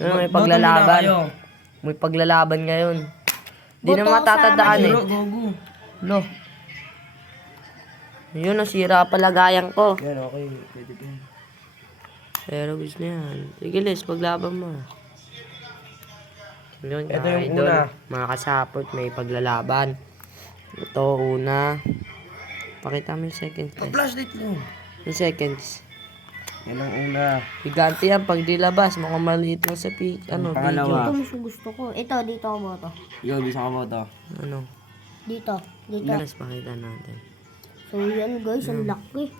May paglalaban. May paglalaban ngayon. Di na matatandaan eh. Gogo. Lo. Yun, nasira pala gayang ko. Yan, okay. Pwede po. Pero gusto niya yan. Sige, Les, paglaban mo. Yun, Ito mga yung idol. una. Mga kasapot, may paglalaban. Ito, una. Pakita mo yung seconds, Les. Flashlight lang. Yung seconds. Yan ang una. Higante yan, pag dilabas, mukhang maliit lang sa Pangalawa. video. Ito gusto ko. Ito, dito ako mo to. Yo, bisa ka mo to. Ano? Dito. Dito. Les, pakita natin. So yan guys, ang laki.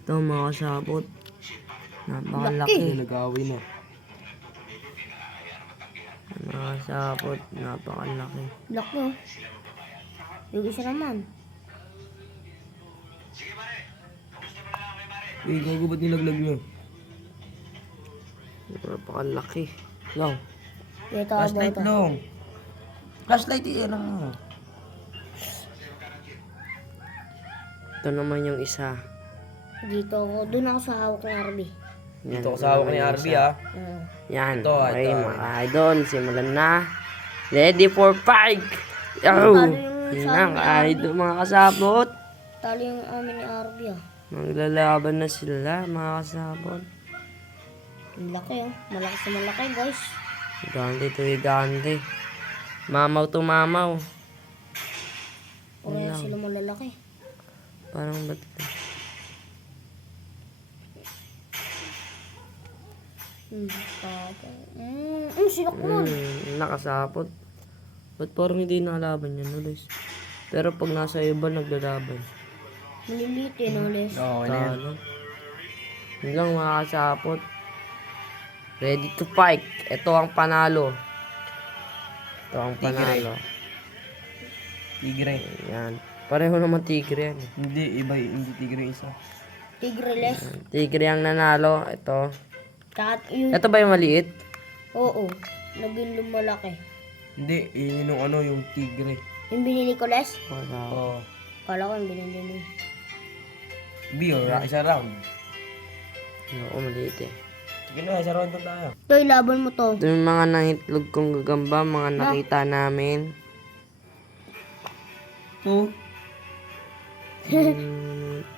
Ito, mga kasapot. Napakalaki. Ay, nag-away na. Mga kasapot, napakalaki. Laki oh. Yung isa naman. Eh, gogo, ba't nilaglag nyo? Napakalaki. Lang. Dito ako Flashlight dito. lang. Flashlight yan ang ano. Ito naman yung isa. Dito ako. Doon ako sa hawak ng RB. Yan, Ito ko sa hawak naman ni yung RB isa. ah. Yan. Ito, Okay, ito. mga idol. Simulan na. Ready for fight! Oh! Talo yung Yun sa na, amin ni mga idol, mga kasabot. Talo yung amin ni RB ah. Maglalaban na sila, mga kasabot. Ang laki oh. Malaki sa malaki guys. Higante to higante. Mamaw to mamaw. Kaya sila malalaki. Parang ba't Silak mo. nakasapot. Ba't parang hindi nakalaban yan, ulis? Pero pag nasa iba, naglalaban. Maliliit eh no Les. Okay na yan. Talo. Yun lang mga kasapot. Ready to fight. Ito ang panalo. Ito ang panalo. Tigre. Yan. Pareho naman tigre yan. Hindi, iba hindi tigre isa. Tigre Les. Tigre ang nanalo. Ito. Kahit yung... Ito ba yung maliit? Oo. Naging lumalaki. Hindi, yun yung ano, yung tigre. Yung binili ko Les. Wala. Oo. Kala ko yung binili mo. Bio, isa round. Oo, maliit eh. Sige na, isa round lang tayo. Ito, ilaban mo to. Ito yung mga nangitlog kong gagamba, mga nakita namin. Two.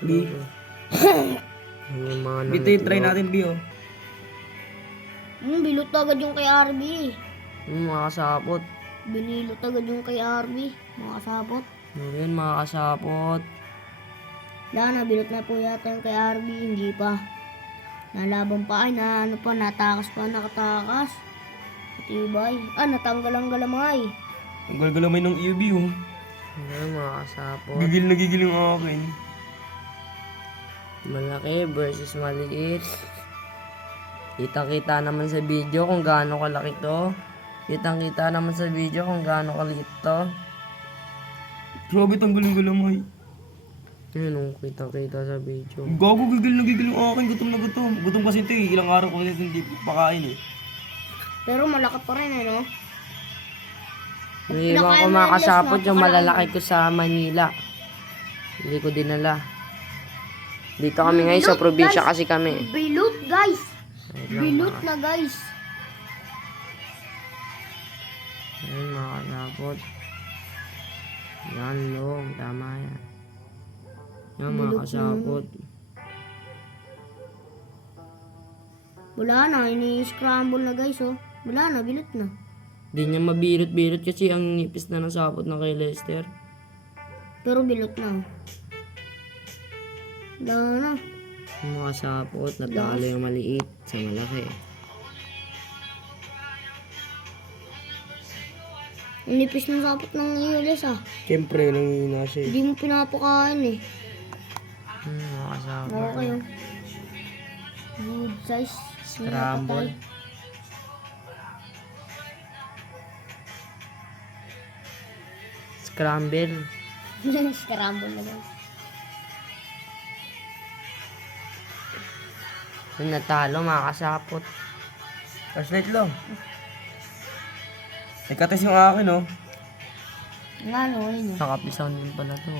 B. Yung mga Bito yung try natin, Bio. Bilot agad yung kay RB. Yung mga kasapot. Binilot agad yung kay RB. Mga kasapot. Yun, mga kasapot. Wala na, bilot na po yata yung kay RB. Hindi pa. Nalaban pa ay na ano pa, natakas pa, nakatakas. Matibay. Natanggal ang galamay. Ang galgalamay ng iyo, Bio. Yun, mga kasapot. Gigil na gigil yung akin. Malaki versus maliit. Kitang-kita naman sa video kung gaano kalaki to. Kitang-kita naman sa video kung gaano kaliit to. Grabe, tanggal yung galamay. Yun, yung kitang-kita sa video. Gago, gigil na gigil yung akin. Gutom na gutom. Gutom kasi ito eh. Ilang araw ko kasi hindi pakain eh. Pero malaki pa rin no? May iwan ko mga kasapot yung malalaki ko sa Manila. Hindi ko dinala. Dito kami ngayon sa probinsya kasi kami. Bilot guys! Ayun lang, Bilot na guys! Ayun mga kasapot. Yan long, tama yan. Yan mga kasapot. Wala na, ini-scramble na guys oh. Wala na, bilot na. Di niya mabirot-birot kasi ang nipis na ng sapot na kay Lester. Pero bilot na. Wala na. Yung mga sapot, natalo yung maliit sa malaki. Ang nipis ng sapot ng iulis ah. Siyempre, nangihina siya eh. Hindi mo pinapakain eh. Mga kasapot. Okay oh. Good size. Scramble. Scramble. Scramble na guys. Yung natalo mga kasapot. Flashlight lang. May kates yung akin oh. Nga no, yun oh. Nakapisaw din pala to.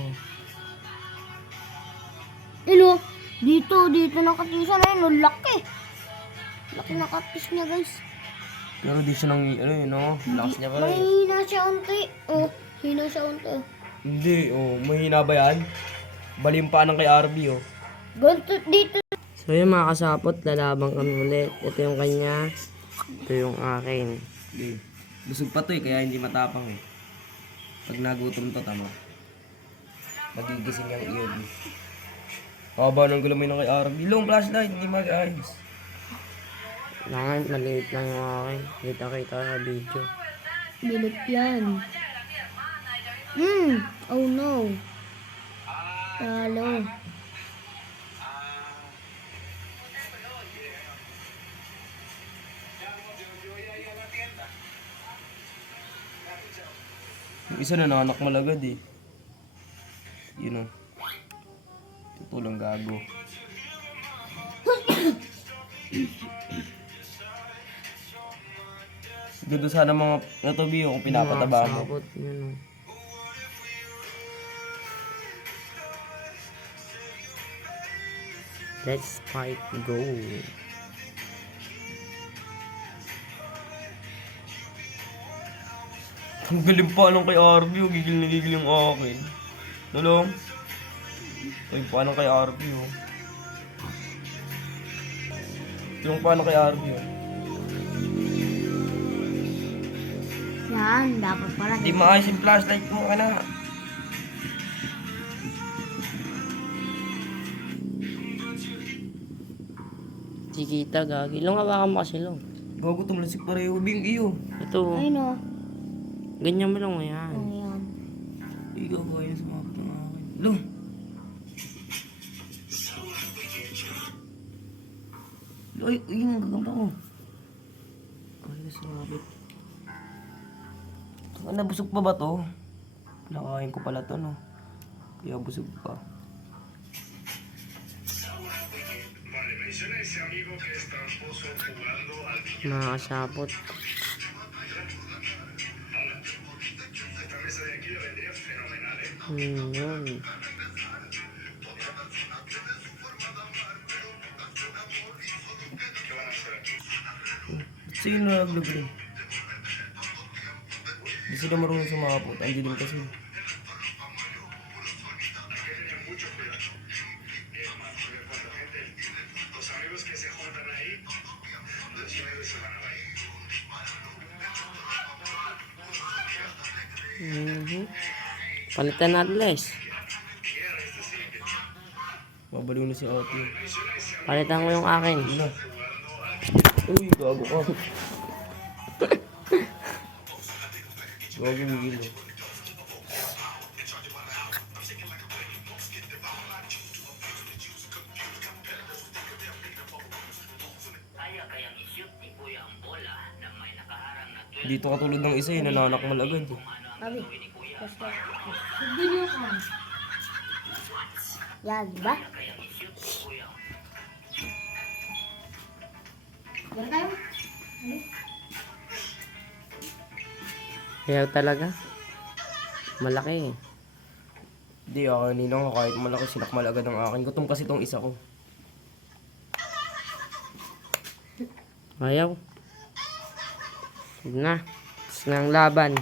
Hello, dito nakatisa na yun, oh, laki. Laki nakatis niya guys. Pero di siya nang, ano yun, no? Lakas niya pa rin. Mahina siya unti. Oh, hina siya unti. Oh. Hindi, oh. Mahina ba yan? Balimpa ng kay RB, oh. Ganito dito. So yun mga kasapot, lalabang kami ulit. Ito yung kanya, ito yung akin. Hindi. Busog pa to eh, kaya hindi matapang eh. Pag nagutom to, tama. Magigising yung iyon. Kaba ng gulamay ng kay RB. Long flashlight, hindi mag-ayos. Kailangan maliit lang yung akin. Kita-kita sa video. Bilot yan. Oh no. Talo. Yung isa nananak malagad eh. Yun oh. Tutulang gago. Ganda sana mga natubi kung pinapataba mo. Kasapot, yun o. Let's fight, go. Ang galing pa nung kay RB, oh. Gigil na gigil yung akin. Nalong? Ito yung paano kay RB, oh. Ito yung paano kay RB, oh. Yan, dapat pala. Hindi maayos yung flashlight mo ka na. Sikita, gagi. Long, hawakan mo kasi, Long. Bago tumlasik pareho, bing iyo. Ito, Ayun o. ganyan mo lang, yan. Ayan. Ikaw ba yun sa mga akin? Long! Ay, yung gagamba ko. Ay, nasabit. Ano, busog pa ba to? Nakain ko pala to, no? Kaya busog pa. Mga kasapot. Yun. Sino na nag-vlog rin? Hindi sila marunong sumapot. Ang dilim kasi. Palitan natin, Les. Mabaliw na si Ate. Palitan ko yung akin. Ano? Uy, gago ka. Gago migil mo. Dito katulad ng isa, nananak mo agad. Sabi. Basta. Video ka. Yan, diba? Yan tayo. Kaya talaga. Malaki. Hindi, kanina nga kahit malaki sinakmal agad ang akin. Gutom kasi tong isa ko. Ayaw. Sige na. Tapos na ang laban.